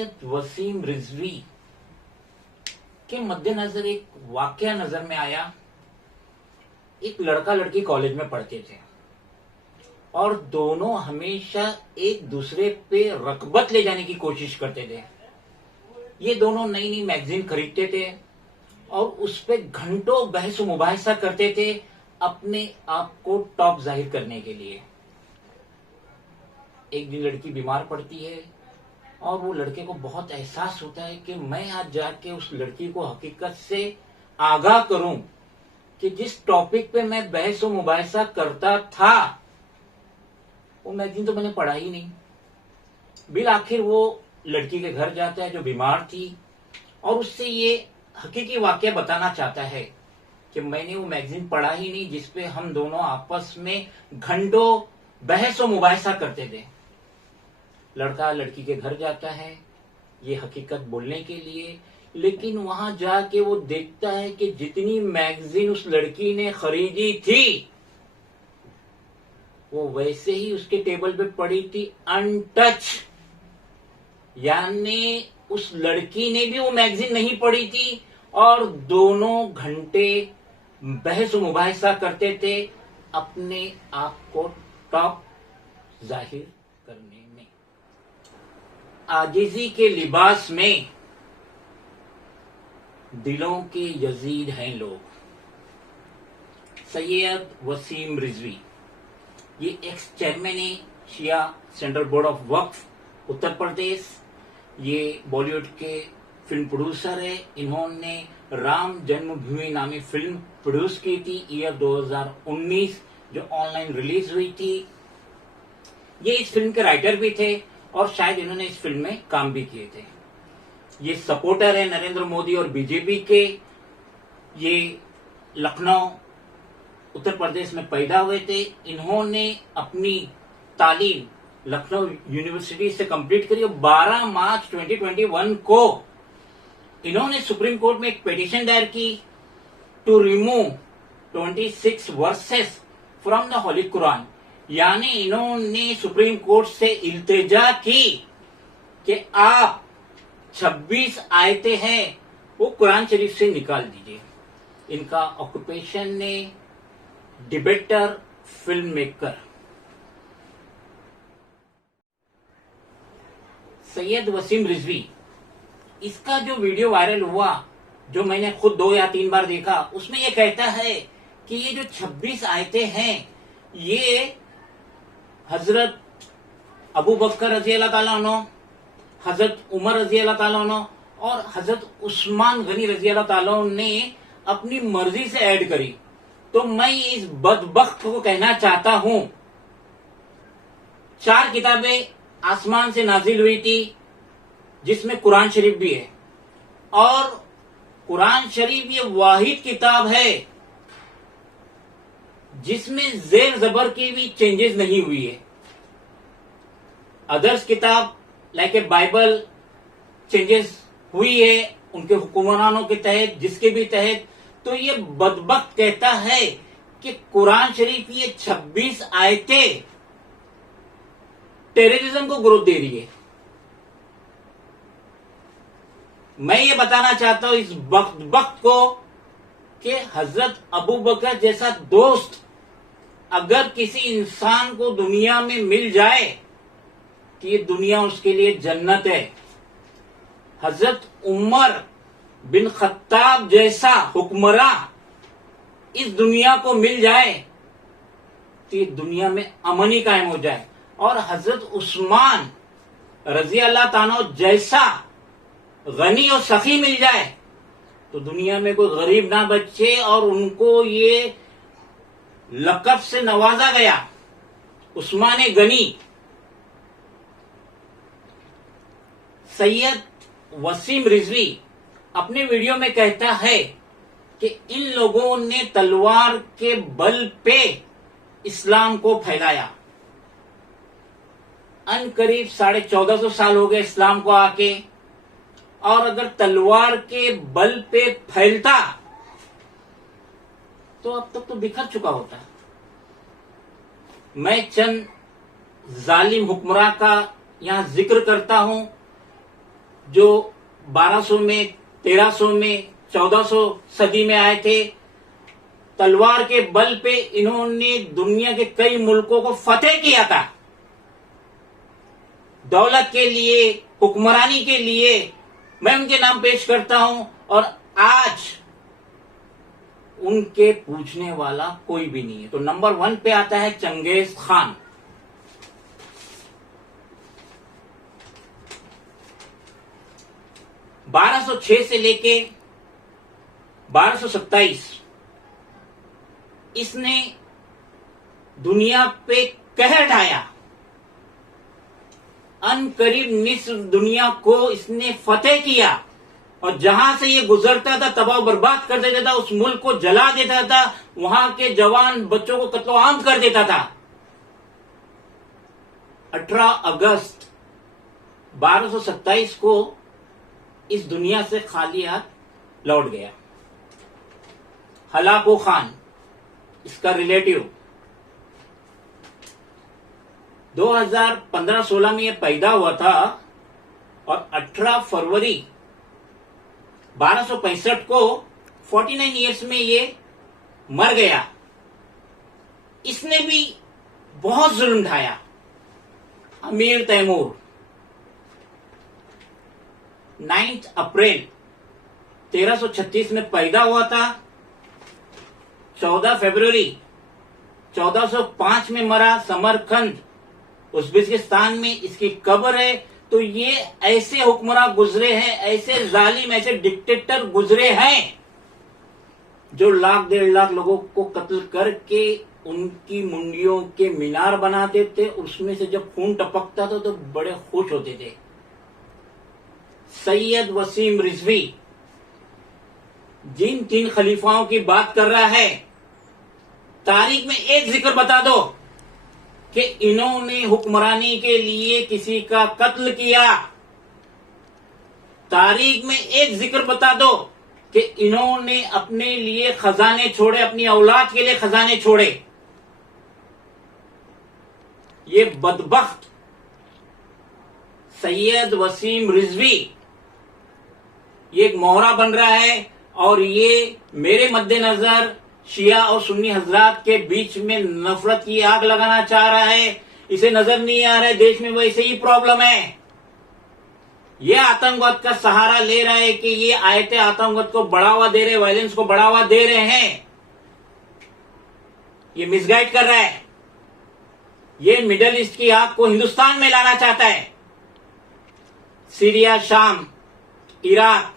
सैयद वसीम रिजवी के मद्देनजर एक वाकया नजर में आया। एक लड़का लड़की कॉलेज में पढ़ते थे और दोनों हमेशा एक दूसरे पे रकबत ले जाने की कोशिश करते थे। ये दोनों नई नई मैगजीन खरीदते थे और उस पे घंटों बहस मुबाहिसा करते थे अपने आप को टॉप जाहिर करने के लिए। एक दिन लड़की बीमार पड़ती है और वो लड़के को बहुत एहसास होता है कि मैं आज जाके उस लड़की को हकीकत से आगाह करूं कि जिस टॉपिक पे मैं बहस और मुबाहिसा करता था वो मैगजीन तो मैंने पढ़ा ही नहीं। बिल आखिर वो लड़की के घर जाता है जो बीमार थी और उससे ये हकीकी वाकया बताना चाहता है कि मैंने वो मैगजीन पढ़ा ही नहीं जिसपे हम दोनों आपस में घंटों बहस और मुबाहिसा करते थे। लड़का लड़की के घर जाता है ये हकीकत बोलने के लिए, लेकिन वहां जाके वो देखता है कि जितनी मैगजीन उस लड़की ने खरीदी थी वो वैसे ही उसके टेबल पे पड़ी थी अनटच। यानी उस लड़की ने भी वो मैगजीन नहीं पढ़ी थी और दोनों घंटे बहस मुबाहिसा करते थे अपने आप को टॉप जाहिर करने में। आजिजी के लिबास में दिलों के यजीद हैं लोग। सैयद वसीम रिजवी ये एक्स चेयरमैन है शिया सेंट्रल बोर्ड ऑफ वक्फ उत्तर प्रदेश। ये बॉलीवुड के फिल्म प्रोड्यूसर है। इन्होंने राम जन्मभूमि नामी फिल्म प्रोड्यूस की थी ईयर 2019 जो ऑनलाइन रिलीज हुई थी। ये इस फिल्म के राइटर भी थे और शायद इन्होंने इस फिल्म में काम भी किए थे। ये सपोर्टर है नरेंद्र मोदी और बीजेपी के। ये लखनऊ उत्तर प्रदेश में पैदा हुए थे। इन्होंने अपनी तालीम लखनऊ यूनिवर्सिटी से कंप्लीट करी और 12 मार्च 2021 को इन्होंने सुप्रीम कोर्ट में एक पिटीशन दायर की to remove 26 verses from the holy Quran. यानी इन्होंने सुप्रीम कोर्ट से इल्तिजा की कि आप 26 आयतें हैं वो कुरान शरीफ से निकाल दीजिए। इनका ऑक्यूपेशन ने debater, film maker. Syed Wasim Rizvi इसका जो वीडियो वायरल हुआ जो मैंने खुद 2 या 3 बार देखा उसमें ये कहता है कि ये जो 26 आयतें हैं ये हजरत अबू बकर रजी अल्लाह ताला अन्हु, हजरत उमर रजी अल्लाह ताला अन्हु और हजरत उस्मान गनी रजी अल्लाह ताला अन्हु ने अपनी मर्जी से ऐड करी। तो मैं इस बदबख्त को कहना चाहता हूं 4 किताबें आसमान से नाजिल हुई थी जिसमें कुरान शरीफ भी है और कुरान शरीफ ये वाहिद किताब है जिसमें जेर जबर की भी चेंजेस नहीं हुई है। अदर्स किताब लाइक ए बाइबल चेंजेस हुई है उनके हुक्मरानों के तहत जिसके भी तहत। तो ये बदबख्त कहता है कि कुरान शरीफ ये 26 आयतें टेररिज्म को ग्रोथ दे रही है। मैं ये बताना चाहता हूं इस बख्त को कि हजरत अबू बकर जैसा दोस्त अगर किसी इंसान को दुनिया में मिल जाए तो ये दुनिया उसके लिए जन्नत है। हजरत उमर बिन खत्ताब जैसा हुक्मरां इस दुनिया को मिल जाए तो ये दुनिया में अमन ही कायम हो जाए। और हजरत उस्मान रजी अल्लाह ताला जैसा गनी और सखी मिल जाए तो दुनिया में कोई गरीब ना बचे और उनको ये लक़ब से नवाजा गया उस्मान गनी। सैयद वसीम रिजवी अपने वीडियो में कहता है कि इन लोगों ने तलवार के बल पे इस्लाम को फैलाया। अनकरीब 1450 साल हो गए इस्लाम को आके और अगर तलवार के बल पे फैलता तो अब तक तो बिखर चुका होता। मैं चंद जालिम हुक्मरां का यहां जिक्र करता हूं जो 1200 में, 1300 में, 1400 सदी में आए थे। तलवार के बल पे इन्होंने दुनिया के कई मुल्कों को फतेह किया था। दौलत के लिए, हुक्मरानी के लिए मैं उनके नाम पेश करता हूं, और आज उनके पूछने वाला कोई भी नहीं है। तो नंबर 1 पे आता है चंगेज खान। (1206 से लेके 1227) इसने दुनिया पे कहर ढाया। अनकरीब निस्फ दुनिया को इसने फतेह किया, और जहां से ये गुजरता था तबाह बर्बाद कर देता था, उस मुल्क को जला देता था, वहां के जवान बच्चों को कत्लो आम कर देता था। 18 अगस्त 1227 को इस दुनिया से खाली हाथ लौट गया। हलाको खान इसका रिलेटिव 2015-16 में ये पैदा हुआ था, और 18 फरवरी 1265 को 49 ईयर्स में ये मर गया। इसने भी बहुत जुल्म ढाया। अमीर तैमूर 9 अप्रैल 1336 में पैदा हुआ था। 14 फरवरी 1405 में मरा। समरकंद उज़्बेकिस्तान में इसकी कब्र है। तो ये ऐसे हुक्मरान गुजरे हैं, ऐसे जालिम, ऐसे डिक्टेटर गुजरे हैं, जो 1-1.5 लाख लोगों को कत्ल करके उनकी मुंडियों के मीनार बनाते थे। उसमें से जब खून टपकता था तो बड़े खुश होते थे। सैयद वसीम रिजवी जिन 3 खलीफाओं की बात कर रहा है, तारीख में एक जिक्र बता दो कि इन्होंने हुक्मरानी के लिए किसी का कत्ल किया। तारीख में एक जिक्र बता दो कि इन्होंने अपने लिए खजाने छोड़े, अपनी औलाद के लिए खजाने छोड़े। ये बदबख्त सैयद वसीम रिजवी ये एक मोहरा बन रहा है, और ये मेरे मद्देनजर शिया और सुन्नी हजरात के बीच में नफरत की आग लगाना चाह रहा है। इसे नजर नहीं आ रहा है देश में वैसे ही प्रॉब्लम है। ये आतंकवाद का सहारा ले रहा है कि ये आयते आतंकवाद को बढ़ावा दे रहे, वायलेंस को बढ़ावा दे रहे हैं। ये मिसगाइड कर रहा है। ये मिडल ईस्ट की आग को हिंदुस्तान में लाना चाहता है। सीरिया, शाम, Iraq,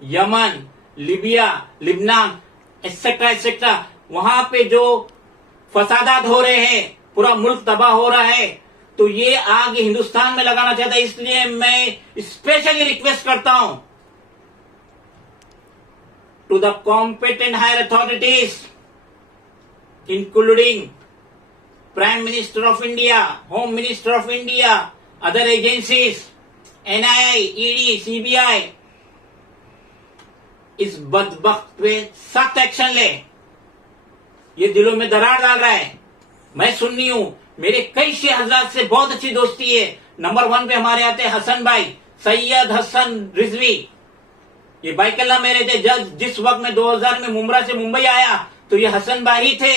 Yemen, Libya, Lebanon etcetera etcetera, वहां पे जो फसादात हो रहे हैं, पूरा मुल्क तबाह हो रहा है, तो ये आग हिंदुस्तान में लगाना चाहता है। इसलिए मैं स्पेशली रिक्वेस्ट करता हूं to the competent higher authorities including prime minister of India, home minister of India, other agencies, NIA, ED, CBI, इस बदबख्त पे सख्त एक्शन ले। ये दिलों में दरार डाल रहा है। मैं सुन्नी हूं, मेरे कई शेख हजरात से बहुत अच्छी दोस्ती है। नंबर 1 पे हमारे आते हैं हसन भाई, सैयद हसन रिजवी। ये बाइकल्ला मेरे थे। जिस वक्त मैं 2000 में मुमरा से मुंबई आया तो ये हसन भाई ही थे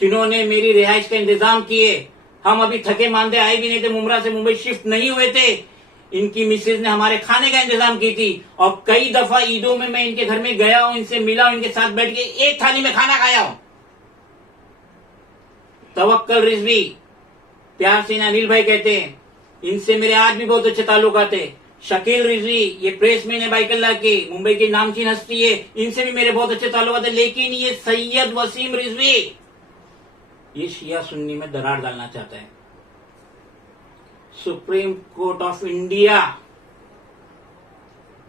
जिन्होंने मेरी रिहाइश का इंतजाम किए। हम अभी थके मांदे आए भी नहीं थे, मुमरा से मुंबई शिफ्ट नहीं हुए थे। इनकी मिसेज ने हमारे खाने का इंतजाम की थी, और कई दफा ईदों में मैं इनके घर में गया हूं, इनसे मिला हूं, इनके साथ बैठ के एक थाली में खाना खाया हूं। तवक्कल रिजवी, प्यार से अनिल भाई कहते हैं, इनसे मेरे आज भी बहुत अच्छे ताल्लुकात है। शकील रिजवी, ये प्रेसमैन है बाइकल्ला के, मुंबई की नामचीन हस्ती है, इनसे भी मेरे बहुत अच्छे ताल्लुकात है। लेकिन ये सैयद वसीम रिजवी ये शिया सुन्नी में दरार डालना चाहता है। Supreme court of India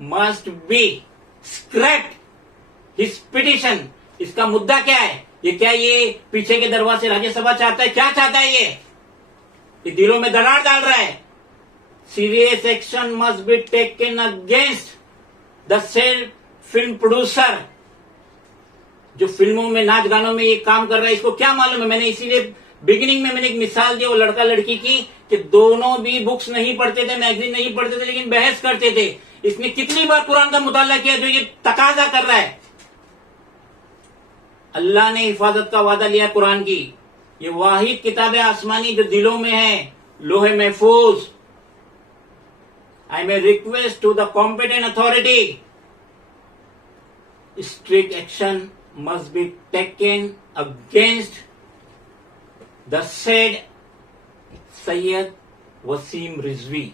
must be scraped his petition. इसका मुद्दा क्या है? ये क्या ये पीछे के दरवाजे से राज्यसभा चाहता है? क्या चाहता है ये दिलों में दरार डाल रहा है। Serious action must be taken against the said film producer, जो फिल्मों में नाच गानों में ये काम कर रहा है। इसको क्या मालूम है? मैंने इसीलिए बिगिनिंग में मैंने एक मिसाल दी वो लड़का लड़की की, कि दोनों भी बुक्स नहीं पढ़ते थे, मैगजीन नहीं पढ़ते थे, लेकिन बहस करते थे। इसने कितनी बार कुरान का मुताला किया जो ये तकाजा कर रहा है। अल्लाह ने हिफाजत का वादा लिया कुरान की। ये वाहिद किताब आसमानी जो दिलों में है, लोहे महफूज। I may request to the competent authority, strict action must be taken against the said Syed Wasim Rizvi.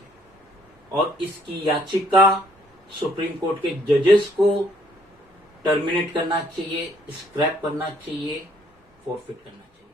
और इसकी याचिका सुप्रीम कोर्ट के जजेस को टर्मिनेट करना चाहिए, स्क्रैप करना चाहिए, फॉरफिट करना चाहिए।